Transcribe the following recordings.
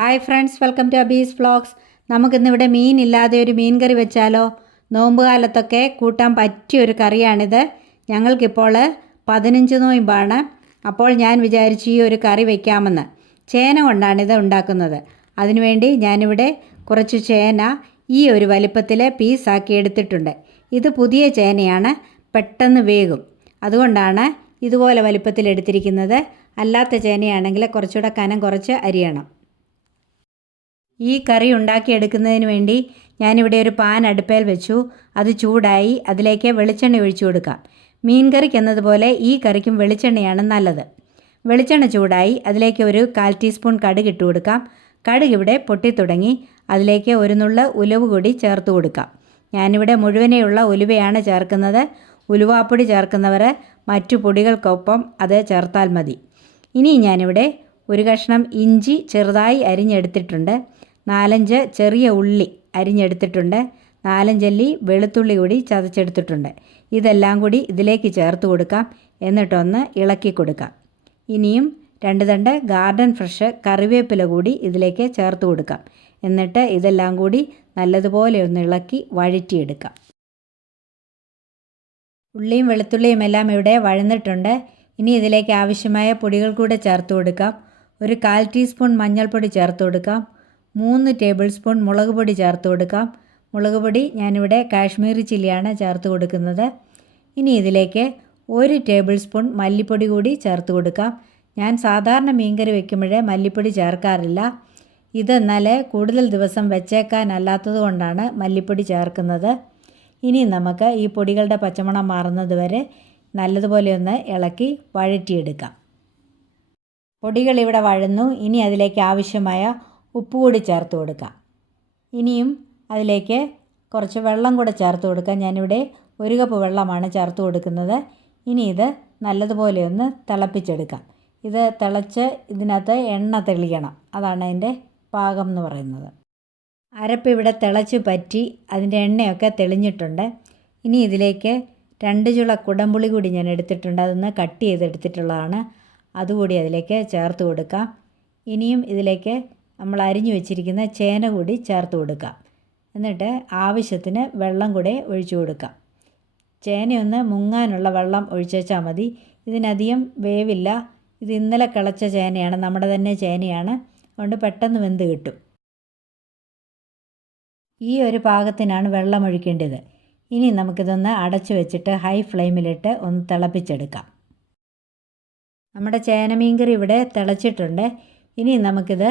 Hi friends, welcome to Abee's vlogs. നമുക്കിന്നിവിടെ മീനില്ലാതെ ഒരു മീൻ കറി വെച്ചാലോ? നോമ്പ് കാലത്തൊക്കെ കൂട്ടാൻ പറ്റിയൊരു കറിയാണിത്. ഞങ്ങൾക്കിപ്പോൾ 15 നോയമ്പാണ്. അപ്പോൾ ഞാൻ വിചാരിച്ചു ഈ ഒരു കറി വയ്ക്കാമെന്ന്. ചേന കൊണ്ടാണിത് ഉണ്ടാക്കുന്നത്. അതിനുവേണ്ടി ഞാനിവിടെ കുറച്ച് ചേന ഈ ഒരു വലിപ്പത്തിൽ പീസാക്കി എടുത്തിട്ടുണ്ട്. ഇത് പുതിയ ചേനയാണ്, പെട്ടെന്ന് വേകും. അതുകൊണ്ടാണ് ഇതുപോലെ വലിപ്പത്തിൽ എടുത്തിരിക്കുന്നത്. അല്ലാത്ത ചേനയാണെങ്കിൽ കുറച്ചുകൂടെ കനം കുറച്ച് അരിയണം. ഈ കറി ഉണ്ടാക്കിയെടുക്കുന്നതിന് വേണ്ടി ഞാനിവിടെ ഒരു പാൻ അടുപ്പേൽ വെച്ചു. അത് ചൂടായി അതിലേക്ക് വെളിച്ചെണ്ണ ഒഴിച്ചു കൊടുക്കാം. മീൻ കറിക്ക് എന്നതുപോലെ ഈ കറിക്കും വെളിച്ചെണ്ണയാണ് നല്ലത്. വെളിച്ചെണ്ണ ചൂടായി അതിലേക്ക് ഒരു 1/4 ടീസ്പൂൺ കടുക് ഇട്ട് കൊടുക്കാം. കടുക് ഇവിടെ പൊട്ടിത്തുടങ്ങി. അതിലേക്ക് ഒരു നുള്ള ഉലുവ കൂടി ചേർത്ത് കൊടുക്കാം. ഞാനിവിടെ മുഴുവനെയുള്ള ഉലുവയാണ് ചേർക്കുന്നത്. ഉലുവാപ്പൊടി ചേർക്കുന്നവർ മറ്റു പൊടികൾക്കൊപ്പം അത് ചേർത്താൽ മതി. ഇനി ഞാനിവിടെ ഒരു കഷ്ണം ഇഞ്ചി ചെറുതായി അരിഞ്ഞെടുത്തിട്ടുണ്ട്. 4-5 ചെറിയ ഉള്ളി അരിഞ്ഞെടുത്തിട്ടുണ്ട്. 4-5 അല്ലി വെളുത്തുള്ളി കൂടി ചതച്ചെടുത്തിട്ടുണ്ട്. ഇതെല്ലാം കൂടി ഇതിലേക്ക് ചേർത്ത് കൊടുക്കാം. എന്നിട്ടൊന്ന് ഇളക്കി കൊടുക്കാം. ഇനിയും 2 തണ്ട് ഗാർഡൻ ഫ്രഷ് കറിവേപ്പില കൂടി ഇതിലേക്ക് ചേർത്ത് കൊടുക്കാം. എന്നിട്ട് ഇതെല്ലാം കൂടി നല്ലതുപോലെ ഒന്ന് ഇളക്കി വഴറ്റിയെടുക്കാം. ഉള്ളിയും വെളുത്തുള്ളിയും എല്ലാം ഇവിടെ വഴന്നിട്ടുണ്ട്. ഇനി ഇതിലേക്ക് ആവശ്യമായ പൊടികൾ കൂടെ ചേർത്ത് കൊടുക്കാം. ഒരു 1/4 ടീസ്പൂൺ മഞ്ഞൾപ്പൊടി ചേർത്ത് കൊടുക്കാം. 3 ടേബിൾ സ്പൂൺ മുളക് പൊടി ചേർത്ത് കൊടുക്കാം. മുളക് പൊടി ഞാനിവിടെ കാശ്മീരി ചില്ലിയാണ് ചേർത്ത് കൊടുക്കുന്നത്. ഇനി ഇതിലേക്ക് 1 ടേബിൾ സ്പൂൺ മല്ലിപ്പൊടി കൂടി ചേർത്ത് കൊടുക്കാം. ഞാൻ സാധാരണ മീൻകറി വയ്ക്കുമ്പോഴേ മല്ലിപ്പൊടി ചേർക്കാറില്ല. ഇതെന്നാൽ കൂടുതൽ ദിവസം വെച്ചേക്കാനല്ലാത്തത് കൊണ്ടാണ് മല്ലിപ്പൊടി ചേർക്കുന്നത്. ഇനി നമുക്ക് ഈ പൊടികളുടെ പച്ചമണം മാറുന്നത് വരെ നല്ലതുപോലെ ഒന്ന് ഇളക്കി വഴറ്റിയെടുക്കാം. പൊടികൾ ഇവിടെ വഴന്നു. ഇനി അതിലേക്ക് ആവശ്യമായ ഉപ്പ് കൂടി ചേർത്ത് കൊടുക്കാം. ഇനിയും അതിലേക്ക് കുറച്ച് വെള്ളം കൂടെ ചേർത്ത് കൊടുക്കാം. ഞാനിവിടെ 1 കപ്പ് വെള്ളമാണ് ചേർത്ത് കൊടുക്കുന്നത്. ഇനി ഇത് നല്ലതുപോലെ ഒന്ന് തിളപ്പിച്ചെടുക്കാം. ഇത് തിളച്ച് ഇതിനകത്ത് എണ്ണ തെളിയണം. അതാണ് അതിൻ്റെ പാകം എന്ന് പറയുന്നത്. അരപ്പ് ഇവിടെ തിളച്ച് പറ്റി അതിൻ്റെ എണ്ണയൊക്കെ തെളിഞ്ഞിട്ടുണ്ട്. ഇനി ഇതിലേക്ക് 2 ചുള കുടംപുളി കൂടി ഞാൻ എടുത്തിട്ടുണ്ട്. അതൊന്ന് കട്ട് ചെയ്തെടുത്തിട്ടുള്ളതാണ്. അതുകൂടി അതിലേക്ക് ചേർത്ത് കൊടുക്കാം. ഇനിയും ഇതിലേക്ക് നമ്മൾ അരിഞ്ഞു വെച്ചിരിക്കുന്ന ചേന കൂടി ചേർത്ത് കൊടുക്കാം. എന്നിട്ട് ആവശ്യത്തിന് വെള്ളം കൂടെ ഒഴിച്ചു കൊടുക്കാം. ചേനയൊന്ന് മുങ്ങാനുള്ള വെള്ളം ഒഴിച്ചാൽ മതി. ഇതിനധികം വേവില്ല. ഇത് ഇന്നലെ കിളച്ച ചേനയാണ്, നമ്മുടെ തന്നെ ചേനയാണ്. അതുകൊണ്ട് പെട്ടെന്ന് വെന്ത് കിട്ടും. ഈ ഒരു പാകത്തിനാണ് വെള്ളം ഒഴിക്കേണ്ടത്. ഇനി നമുക്കിതൊന്ന് അടച്ചു വെച്ചിട്ട് ഹൈ ഫ്ലെയിമിലിട്ട് ഒന്ന് തിളപ്പിച്ചെടുക്കാം. നമ്മുടെ ചേന മീൻകറി ഇവിടെ തിളച്ചിട്ടുണ്ട്. ഇനി നമുക്കിത്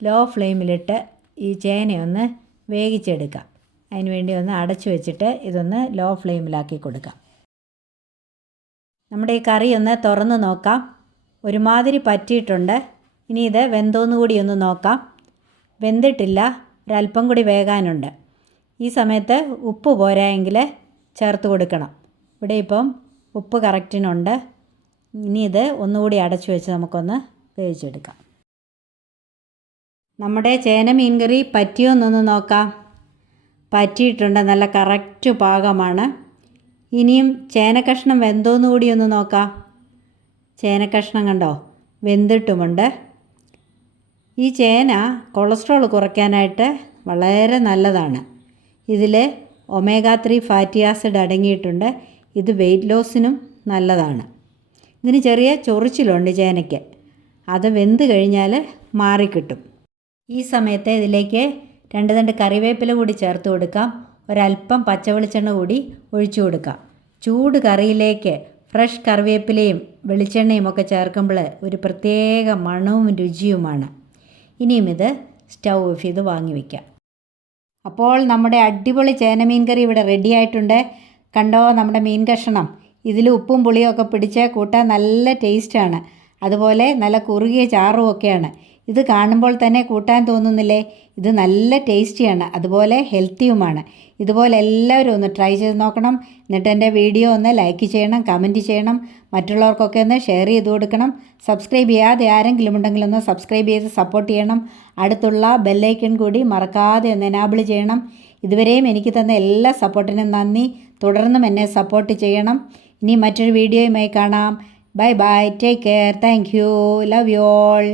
ലോ ഫ്ലെയിമിലിട്ട് ഈ ചേനയൊന്ന് വേവിച്ചെടുക്കാം. അതിന് വേണ്ടി ഒന്ന് അടച്ചു വെച്ചിട്ട് ഇതൊന്ന് ലോ ഫ്ലെയിമിലാക്കി കൊടുക്കാം. നമ്മുടെ ഈ കറി ഒന്ന് തുറന്ന് നോക്കാം. ഒരുമാതിരി പറ്റിയിട്ടുണ്ട്. ഇനി ഇത് വെന്തോന്നു കൂടി ഒന്ന് നോക്കാം. വെന്തിട്ടില്ല, ഒരല്പം കൂടി വേകാനുണ്ട്. ഈ സമയത്ത് ഉപ്പ് പോരായെങ്കിൽ ചേർത്ത് കൊടുക്കണം. ഇവിടെ ഇപ്പം ഉപ്പ് കറക്റ്റിനുണ്ട്. ഇനി ഇത് ഒന്നുകൂടി അടച്ചു വെച്ച് നമുക്കൊന്ന് വേവിച്ചെടുക്കാം. നമ്മുടെ ചേന മീൻകറി പറ്റിയോന്നൊന്ന് നോക്കാം. പറ്റിയിട്ടുണ്ട്, നല്ല കറക്റ്റ് പാകമാണ്. ഇനിയും ചേനക്കഷ്ണം വെന്തോന്നു കൂടി ഒന്ന് നോക്കാം. ചേനക്കഷ്ണം കണ്ടോ, വെന്തിട്ടുമുണ്ട്. ഈ ചേന കൊളസ്ട്രോൾ കുറയ്ക്കാനായിട്ട് വളരെ നല്ലതാണ്. ഇതിൽ ഒമേഗ 3 ഫാറ്റി ആസിഡ് അടങ്ങിയിട്ടുണ്ട്. ഇത് വെയിറ്റ് ലോസിനും നല്ലതാണ്. ഇതിന് ചെറിയ ചൊറിച്ചിലുണ്ട് ചേനയ്ക്ക്. അത് വെന്ത് കഴിഞ്ഞാൽ മാറിക്കിട്ടും. ഈ സമയത്ത് ഇതിലേക്ക് 2 തണ്ട് കറിവേപ്പില കൂടി ചേർത്ത് കൊടുക്കാം. ഒരല്പം പച്ചവെളിച്ചെണ്ണ കൂടി ഒഴിച്ചു കൊടുക്കാം. ചൂട് കറിയിലേക്ക് ഫ്രഷ് കറിവേപ്പിലയും വെളിച്ചെണ്ണയും ഒക്കെ ചേർക്കുമ്പോൾ ഒരു പ്രത്യേക മണവും രുചിയുമാണ്. ഇനിയും ഇത് സ്റ്റൗ ഓഫ് ചെയ്ത് വാങ്ങി വയ്ക്കാം. അപ്പോൾ നമ്മുടെ അടിപൊളി ചേന മീൻ കറി ഇവിടെ റെഡി ആയിട്ടുണ്ട്. കണ്ടോ നമ്മുടെ മീൻ കഷ്ണം. ഇതിൽ ഉപ്പും പുളിയും ഒക്കെ പിടിച്ച് കൂട്ടാൻ നല്ല ടേസ്റ്റാണ്. അതുപോലെ നല്ല കുറുകിയ ചാറും ഒക്കെയാണ്. ഇത് കാണുമ്പോൾ തന്നെ കൂട്ടാൻ തോന്നുന്നില്ലേ? ഇത് നല്ല ടേസ്റ്റിയാണ്, അതുപോലെ ഹെൽത്തിയുമാണ്. ഇതുപോലെ എല്ലാവരും ഒന്ന് ട്രൈ ചെയ്ത് നോക്കണം. എന്നിട്ട് എൻ്റെ വീഡിയോ ഒന്ന് ലൈക്ക് ചെയ്യണം, കമൻറ്റ് ചെയ്യണം, മറ്റുള്ളവർക്കൊക്കെ ഒന്ന് ഷെയർ ചെയ്ത് കൊടുക്കണം. സബ്സ്ക്രൈബ് ചെയ്യാതെ ആരെങ്കിലും ഉണ്ടെങ്കിൽ ഒന്ന് സബ്സ്ക്രൈബ് ചെയ്ത് സപ്പോർട്ട് ചെയ്യണം. അടുത്തുള്ള ബെല്ലൈക്കൺ കൂടി മറക്കാതെ ഒന്ന് എനാബിൾ ചെയ്യണം. ഇതുവരെയും എനിക്ക് തന്ന എല്ലാ സപ്പോർട്ടിനും നന്ദി. തുടർന്നും എന്നെ സപ്പോർട്ട് ചെയ്യണം. ഇനി മറ്റൊരു വീഡിയോയുമായി കാണാം. Bye bye, take care, thank you, love you all.